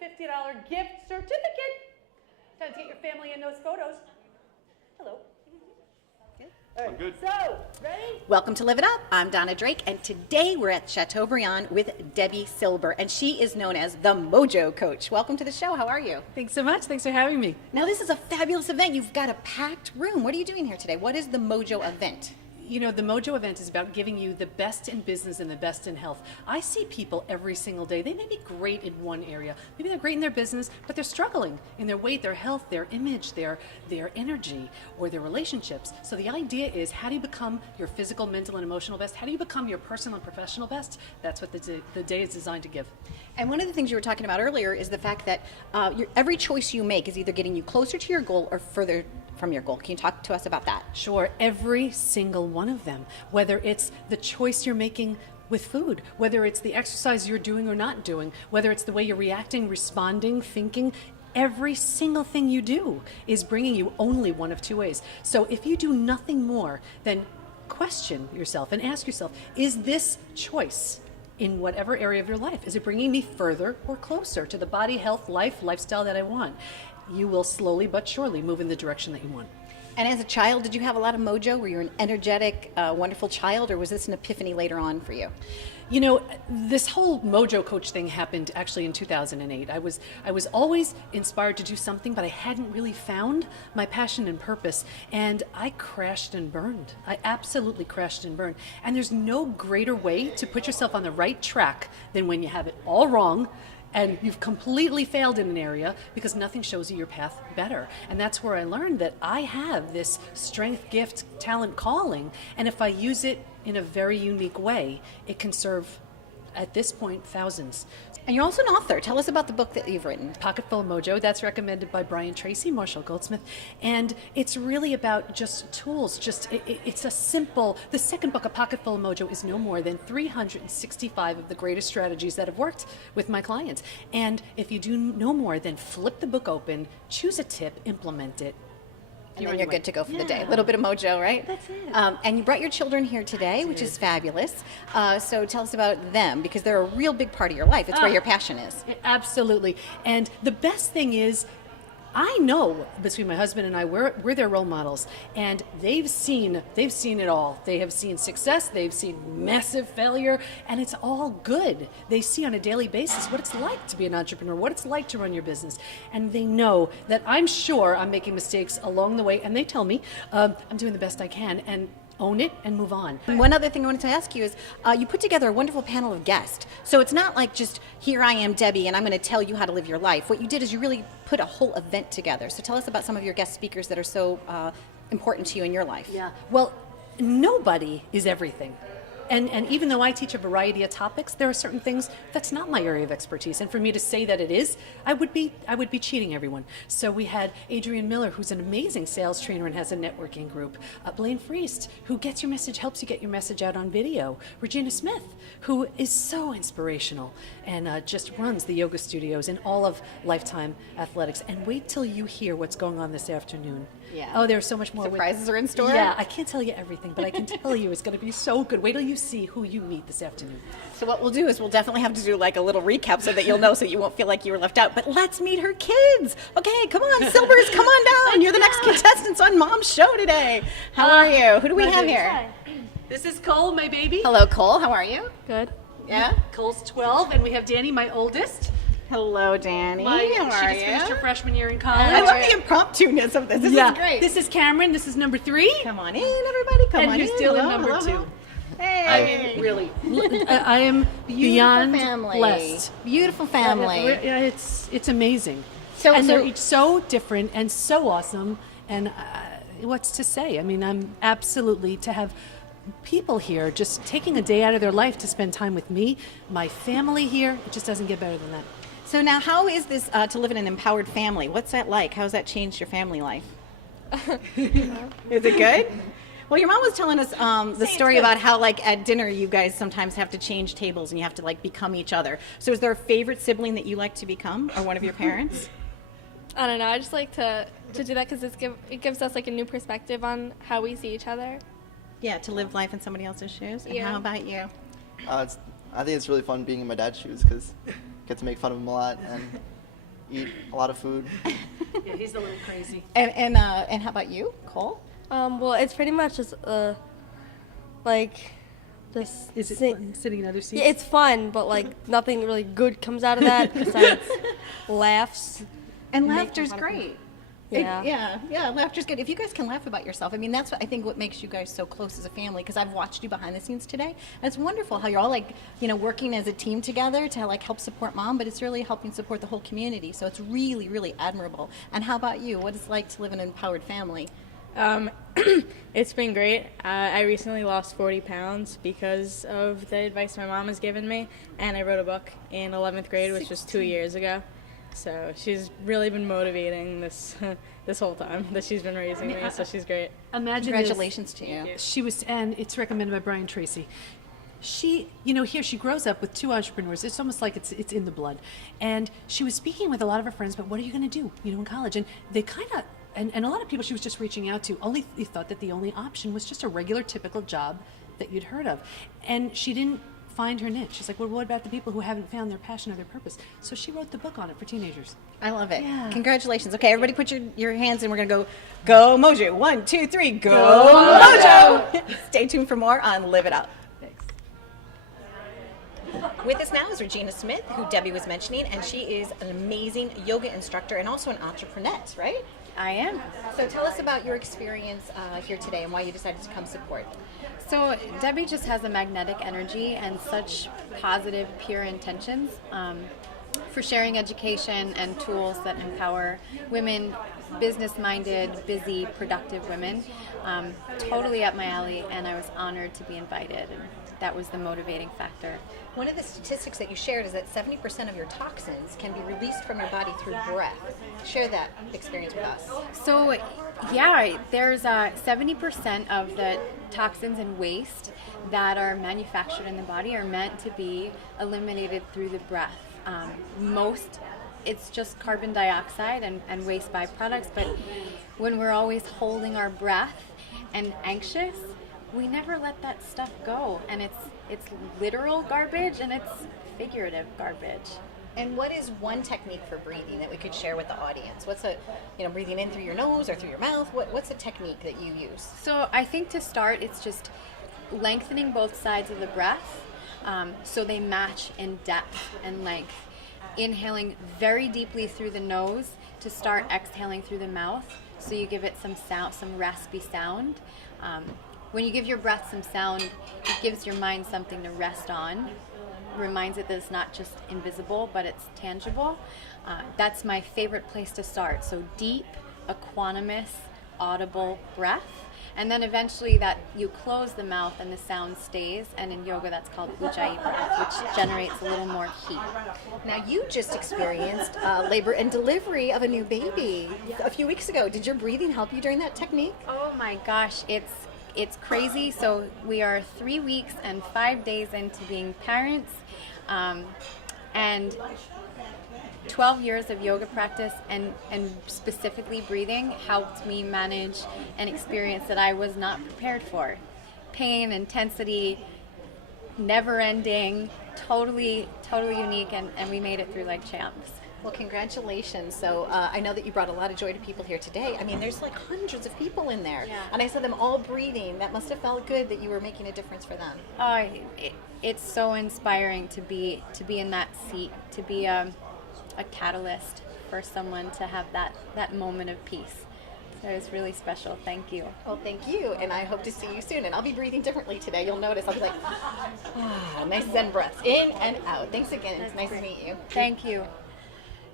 $50 gift certificate. Time to get your family in those photos. Hello. I'm good. So, ready? Welcome to Live It Up. I'm Donna Drake, and today we're at Chateaubriand with Debbie Silber, and she is known as the Mojo Coach. Welcome to the show. How are you? Thanks so much. Thanks for having me. Now, this is a fabulous event. You've got a packed room. What are you doing here today? What is the Mojo event? You know, the Mojo event is about giving you the best in business and the best in health. I see people every single day. They may be great in one area. Maybe they're great in their business, but they're struggling in their weight, their health, their image, their energy, or their relationships. So the idea is, how do you become your physical, mental, and emotional best? How do you become your personal and professional best? That's what the day is designed to give. And one of the things you were talking about earlier is the fact that every choice you make is either getting you closer to your goal or further from your goal. Can you talk to us about that? Sure, every single one of them, whether it's the choice you're making with food, whether it's the exercise you're doing or not doing, whether it's the way you're reacting, responding, thinking, every single thing you do is bringing you only one of two ways. So if you do nothing more than question yourself and ask yourself, is this choice in whatever area of your life, is it bringing me further or closer to the body, health, lifestyle that I want? You will slowly but surely move in the direction that you want. And as a child, did you have a lot of mojo? Were you an energetic, wonderful child, or was this an epiphany later on for you? You know, this whole Mojo Coach thing happened actually in 2008. I was always inspired to do something, but I hadn't really found my passion and purpose. And I crashed and burned. I absolutely crashed and burned. And there's no greater way to put yourself on the right track than when you have it all wrong and you've completely failed in an area, because nothing shows you your path better. And that's where I learned that I have this strength, gift, talent, calling, and if I use it in a very unique way, it can serve, at this point, thousands. And you're also an author. Tell us about the book that you've written. Pocketful of Mojo. That's recommended by Brian Tracy, Marshall Goldsmith. And it's really about just tools. It's a simple, the second book, A Pocketful of Mojo, is no more than 365 of the greatest strategies that have worked with my clients. And if you do no more than flip the book open, choose a tip, implement it, and then you're good to go for the day. A little bit of mojo, right? That's it. And you brought your children here today, which is fabulous. So tell us about them, because they're a real big part of your life. It's where your passion is. Absolutely. And the best thing is, I know between my husband and I, we're their role models, and they've seen it all. They have seen success, they've seen massive failure, and it's all good. They see on a daily basis what it's like to be an entrepreneur, what it's like to run your business, and they know that I'm sure I'm making mistakes along the way, and they tell me I'm doing the best I can, and own it and move on. And one other thing I wanted to ask you is, you put together a wonderful panel of guests. So it's not like just, here I am, Debbie, and I'm going to tell you how to live your life. What you did is you really put a whole event together. So tell us about some of your guest speakers that are so important to you in your life. Yeah. Well, nobody is everything. And even though I teach a variety of topics, there are certain things that's not my area of expertise. And for me to say that it is, I would be cheating everyone. So we had Adrienne Miller, who's an amazing sales trainer and has a networking group. Blaine Friest, who gets your message, helps you get your message out on video. Regina Smith, who is so inspirational and just runs the yoga studios and all of Lifetime Athletics. And wait till you hear what's going on this afternoon. Yeah. Oh, there's so much more. Surprises are in store? Yeah, I can't tell you everything, but I can tell you it's going to be so good. Wait till you see who you meet this afternoon. So what we'll do is we'll definitely have to do like a little recap so that you'll know, so you won't feel like you were left out. But let's meet her kids. Okay, come on, Silvers, come on down. You're the next contestants on Mom's show today. How are you? Who do we have here? Hi. This is Cole, my baby. Hello, Cole. How are you? Good. Yeah? Cole's 12, and we have Danny, my oldest. Hello, Danny. How She are just you? finished her freshman year in college. I love the impromptu-ness of this. This is great. This is Cameron. This is number 3. Come on in, everybody. Come And on who's in. still in Hello, number hello, 2. Hey. I mean, really, I am beyond family. blessed. Beautiful family. Yeah, it's amazing. So- and so- they're each so different and so awesome. And what's to say? I mean, I'm absolutely to have people here just taking a day out of their life to spend time with me, my family here. It just doesn't get better than that. So now, how is this to live in an empowered family? What's that like? How has that changed your family life? Is it good? Well, your mom was telling us the story about how, like, at dinner, you guys sometimes have to change tables and you have to, like, become each other. So is there a favorite sibling that you like to become, or one of your parents? I don't know. I just like to do that because it gives us, like, a new perspective on how we see each other. Yeah, to live life in somebody else's shoes. And Yeah. how about you? I think it's really fun being in my dad's shoes because I get to make fun of him a lot, and eat a lot of food. Yeah, he's a little crazy. And how about you, Cole? Well, it's pretty much just like just Is it fun sitting in other seats? Yeah, it's fun, but like nothing really good comes out of that besides laughs. And Make laughter's fun of great. Yeah. Yeah, laughter's good. If you guys can laugh about yourself, I mean, that's what I think what makes you guys so close as a family, because I've watched you behind the scenes today, and it's wonderful how you're all like, working as a team together to like help support Mom, but it's really helping support the whole community. So it's really, really admirable. And how about you? What is it like to live in an empowered family? It's been great. I recently lost 40 pounds because of the advice my mom has given me, and I wrote a book in 11th grade, which was 2 years ago. So she's really been motivating this this whole time that she's been raising me, so she's great. Imagine Congratulations to you. She was, and it's recommended by Brian Tracy. She, here she grows up with two entrepreneurs. It's almost like it's in the blood. And she was speaking with a lot of her friends about what are you going to do, in college? And they kind of, and a lot of people she was just reaching out to only thought that the only option was just a regular, typical job that you'd heard of. And she didn't find her niche. She's like, well, what about the people who haven't found their passion or their purpose? So she wrote the book on it for teenagers. I love it. Yeah. Congratulations. Okay, everybody put your hands in. We're going to go Mojo. 1, 2, 3, go Mojo. Stay tuned for more on Live It Up. Thanks. With us now is Regina Smith, who Debbie was mentioning, and she is an amazing yoga instructor and also an entrepreneur, right? I am. So tell us about your experience here today and why you decided to come support. So Debbie just has a magnetic energy and such positive, pure intentions for sharing education and tools that empower women, business-minded, busy, productive women. Totally up my alley, and I was honored to be invited, and that was the motivating factor. One of the statistics that you shared is that 70% of your toxins can be released from your body through breath. Share that experience with us. So, yeah, there's 70% of the toxins and waste that are manufactured in the body are meant to be eliminated through the breath. Most, it's just carbon dioxide and waste byproducts, but when we're always holding our breath and anxious, we never let that stuff go, and it's literal garbage and it's figurative garbage. And what is one technique for breathing that we could share with the audience? What's breathing in through your nose or through your mouth? What's a technique that you use? So I think to start, it's just lengthening both sides of the breath so they match in depth and length. Inhaling very deeply through the nose to start exhaling through the mouth, so you give it some sound, some raspy sound. When you give your breath some sound, it gives your mind something to rest on. Reminds it that it's not just invisible, but it's tangible. That's my favorite place to start. So deep, equanimous, audible breath. And then eventually that you close the mouth and the sound stays. And in yoga, that's called ujjayi breath, which generates a little more heat. Now, you just experienced labor and delivery of a new baby a few weeks ago. Did your breathing help you during that technique? Oh my gosh, it's crazy. So we are 3 weeks and 5 days into being parents, and 12 years of yoga practice and specifically breathing helped me manage an experience that I was not prepared for. Pain, intensity, never ending, totally unique, and we made it through like champs. Well, congratulations. So I know that you brought a lot of joy to people here today. I mean, there's like hundreds of people in there. Yeah. And I saw them all breathing. That must have felt good that you were making a difference for them. Oh, it's so inspiring to be in that seat, to be a catalyst for someone to have that moment of peace. So it was really special. Thank you. Well, thank you. And I hope to see you soon. And I'll be breathing differently today. You'll notice. I'll be like, nice Zen breaths in and out. Thanks again. It's nice to meet you. Thank you.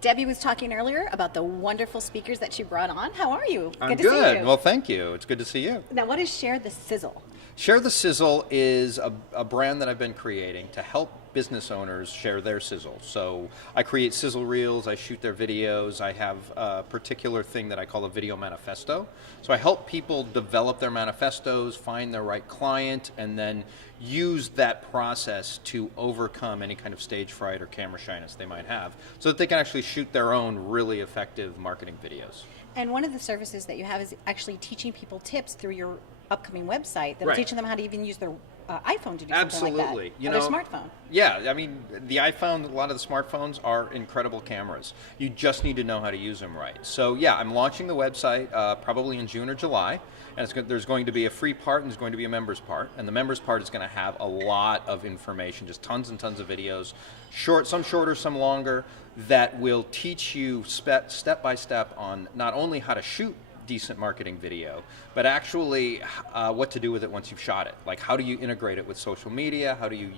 Debbie was talking earlier about the wonderful speakers that she brought on. How are you? I'm good. To see you. Well, thank you. It's good to see you. Now, what is Share the Sizzle? Share the Sizzle is a brand that I've been creating to help business owners share their sizzle. So I create sizzle reels, I shoot their videos, I have a particular thing that I call a video manifesto. So I help people develop their manifestos, find their right client, and then use that process to overcome any kind of stage fright or camera shyness they might have so that they can actually shoot their own really effective marketing videos. And one of the services that you have is actually teaching people tips through your upcoming website that are Right. teaching them how to even use their iPhone to do something like Absolutely. that. Or smartphone. Yeah, I mean, the iPhone, a lot of the smartphones are incredible cameras. You just need to know how to use them right. So yeah, I'm launching the website probably in June or July, and there's going to be a free part and there's going to be a members part, and the members part is going to have a lot of information, just tons and tons of videos, some shorter, some longer, that will teach you step by step on not only how to shoot decent marketing video, but actually what to do with it once you've shot it. Like, how do you integrate it with social media? How do you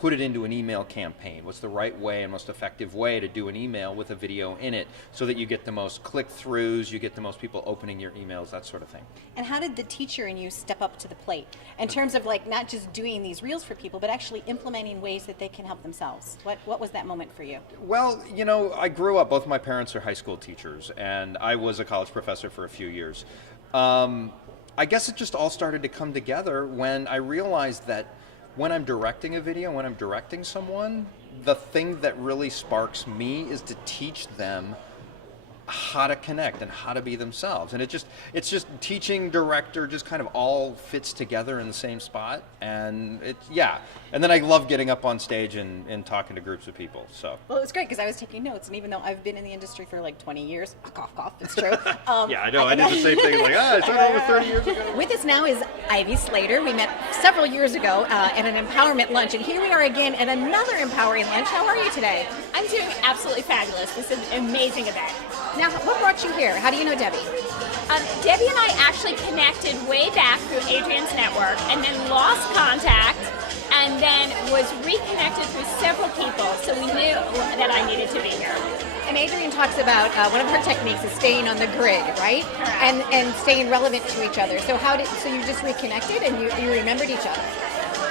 put it into an email campaign? What's the right way and most effective way to do an email with a video in it so that you get the most click-throughs, you get the most people opening your emails, that sort of thing. And how did the teacher in you step up to the plate in terms of like not just doing these reels for people, but actually implementing ways that they can help themselves? What was that moment for you? Well, you know, I grew up, both my parents are high school teachers, and I was a college professor for a few years. I guess it just all started to come together when I realized that when I'm directing a video, when I'm directing someone, the thing that really sparks me is to teach them how to connect and how to be themselves. And it's just teaching, director, just kind of all fits together in the same spot. And and then I love getting up on stage and talking to groups of people. So Well, it was great because I was taking notes, and even though I've been in the industry for like 20 years, cough, cough, it's true. yeah, I know. I did the same thing. Like, I started over 30 years ago. With us now is Ivy Slater. We met several years ago at an empowerment lunch, and here we are again at another empowering lunch. How are you today? I'm doing absolutely fabulous. This is an amazing event. Now, what brought you here? How do you know Debbie? Debbie and I actually connected way back through Adrian's network and then lost contact and then was reconnected through several people, so we knew that I needed to be here. And Adrian talks about one of her techniques is staying on the grid, right? Correct. And staying relevant to each other. So so you just reconnected and you remembered each other?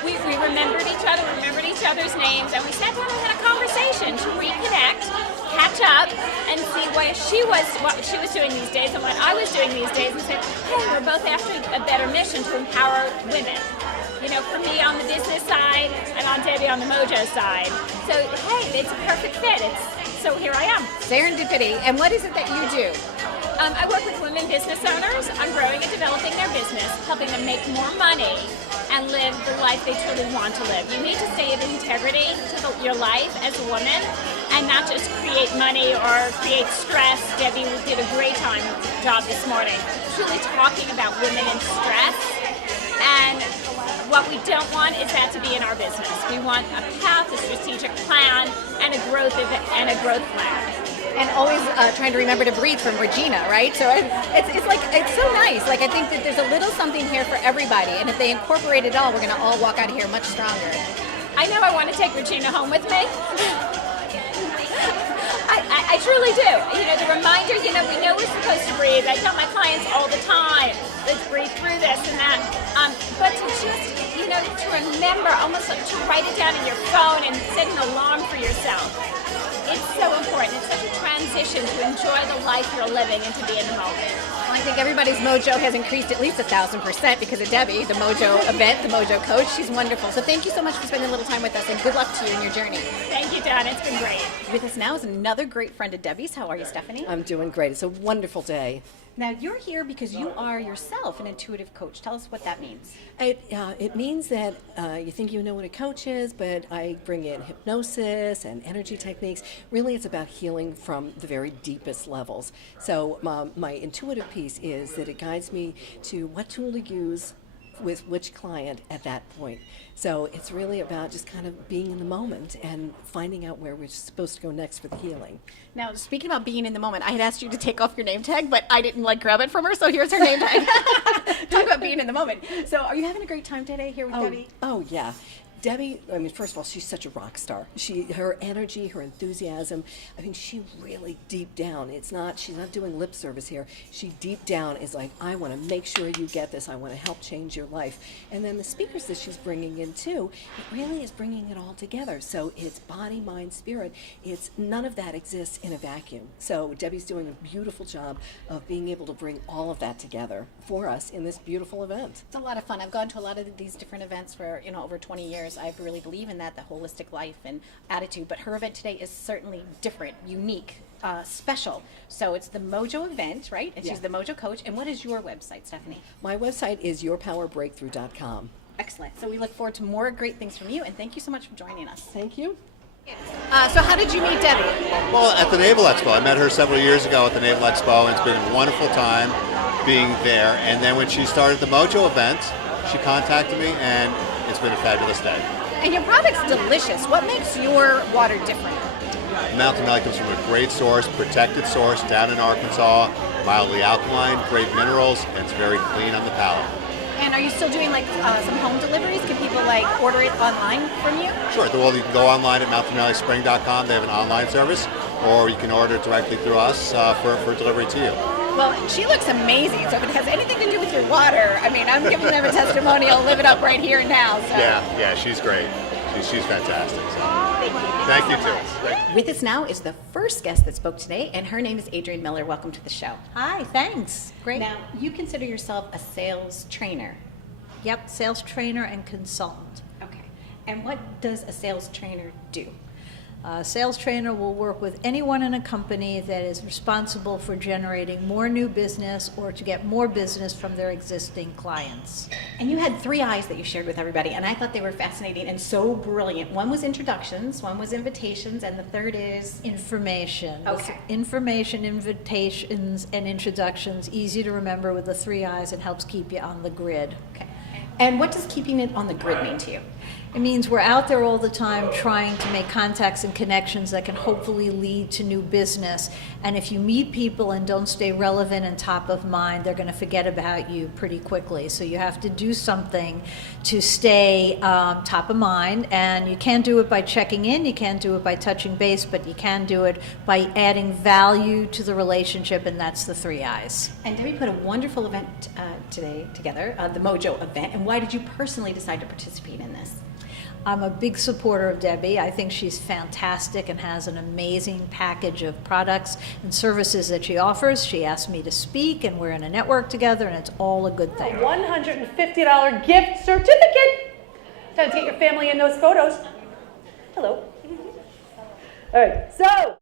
We remembered each other, remembered each other's names, and we sat down and had a conversation to reconnect, catch up, and see what she was doing these days and what I was doing these days, and said, hey, we're both after a better mission to empower women. You know, for me on the business side and on Debbie on the Mojo side. So, hey, it's a perfect fit. So here I am. Serendipity. And what is it that you do? I work with women business owners on growing and developing their business, helping them make more money and live the life they truly want to live. You need to stay in integrity to your life as a woman and not just create money or create stress. Debbie did a great job this morning, truly talking about women and stress. And what we don't want is that to be in our business. We want a path, a strategic plan, and a growth plan. And always trying to remember to breathe from Regina, right? So it's so nice. Like, I think that there's a little something here for everybody, and if they incorporate it all, we're going to all walk out of here much stronger. I know I want to take Regina home with me. I truly do. You know, the reminder, we know we're supposed to breathe. I tell my clients all the time, let's breathe through this and that. But to just, to remember, almost like to write it down in your phone and set an alarm for yourself. It's so important. It's such a transition to enjoy the life you're living and to be in the moment. Well, I think everybody's mojo has increased at least 1,000% because of Debbie, the Mojo event, the Mojo coach. She's wonderful. So thank you so much for spending a little time with us, and good luck to you in your journey. Thank you, Dawn. It's been great. With us now is another great friend of Debbie's. How are you, Stephanie? I'm doing great. It's a wonderful day. Now, you're here because you are yourself an intuitive coach. Tell us what that means. It means that you think you know what a coach is, but I bring in hypnosis and energy techniques. Really, it's about healing from the very deepest levels. So my intuitive piece is that it guides me to what tool to use with which client at that point. So it's really about just kind of being in the moment and finding out where we're supposed to go next for the healing. Now, speaking about being in the moment, I had asked you to take off your name tag, but I didn't grab it from her, so here's her name tag. Talk about being in the moment. So are you having a great time today here with Debbie? Oh, yeah. Debbie, I mean, first of all, she's such a rock star. Her energy, her enthusiasm, I mean, she really deep down, she's not doing lip service here. She deep down is like, I want to make sure you get this. I want to help change your life. And then the speakers that she's bringing in too, it really is bringing it all together. So it's body, mind, spirit. None of that exists in a vacuum. So Debbie's doing a beautiful job of being able to bring all of that together for us in this beautiful event. It's a lot of fun. I've gone to a lot of these different events for over 20 years. I really believe in that, the holistic life and attitude. But her event today is certainly different, unique, special. So it's the Mojo event, right? And she's the Mojo coach. And what is your website, Stephanie? My website is yourpowerbreakthrough.com. Excellent. So we look forward to more great things from you, and thank you so much for joining us. Thank you. So how did you meet Debbie? Well, at the Naval Expo. I met her several years ago at the Naval Expo, and it's been a wonderful time being there. And then when she started the Mojo event, she contacted me, and it's been a fabulous day. And your product's delicious. What makes your water different? Mountain Valley comes from a great source, protected source down in Arkansas, mildly alkaline, great minerals, and it's very clean on the palate. And are you still doing like some home deliveries? Can people like order it online from you? Sure. Well, you can go online at mountainvalleyspring.com. They have an online service, or you can order it directly through us for delivery to you. Well, she looks amazing. So if it has anything to do with your water, I mean, I'm giving them a testimonial. Live it up right here and now. So. Yeah, she's great. She's fantastic. So. Thank you too. With us now is the first guest that spoke today, and her name is Adrienne Miller. Welcome to the show. Hi, thanks. Great. Now, you consider yourself a sales trainer. Yep, sales trainer and consultant. Okay. And what does a sales trainer do? A sales trainer will work with anyone in a company that is responsible for generating more new business or to get more business from their existing clients. And you had 3 I's that you shared with everybody, and I thought they were fascinating and so brilliant. One was introductions, one was invitations, and the third is? Information. Okay. Information, invitations, and introductions, easy to remember with the 3 I's and helps keep you on the grid. Okay. And what does keeping it on the grid mean to you? It means we're out there all the time trying to make contacts and connections that can hopefully lead to new business. And if you meet people and don't stay relevant and top of mind, they're going to forget about you pretty quickly. So you have to do something to stay top of mind. And you can't do it by checking in, you can't do it by touching base, but you can do it by adding value to the relationship, and that's the 3 I's. And Debbie put a wonderful event today together, the Mojo event. And why did you personally decide to participate in this? I'm a big supporter of Debbie. I think she's fantastic and has an amazing package of products and services that she offers. She asked me to speak, and we're in a network together, and it's all a good thing. $150 gift certificate. Time to get your family in those photos. Hello. All right, so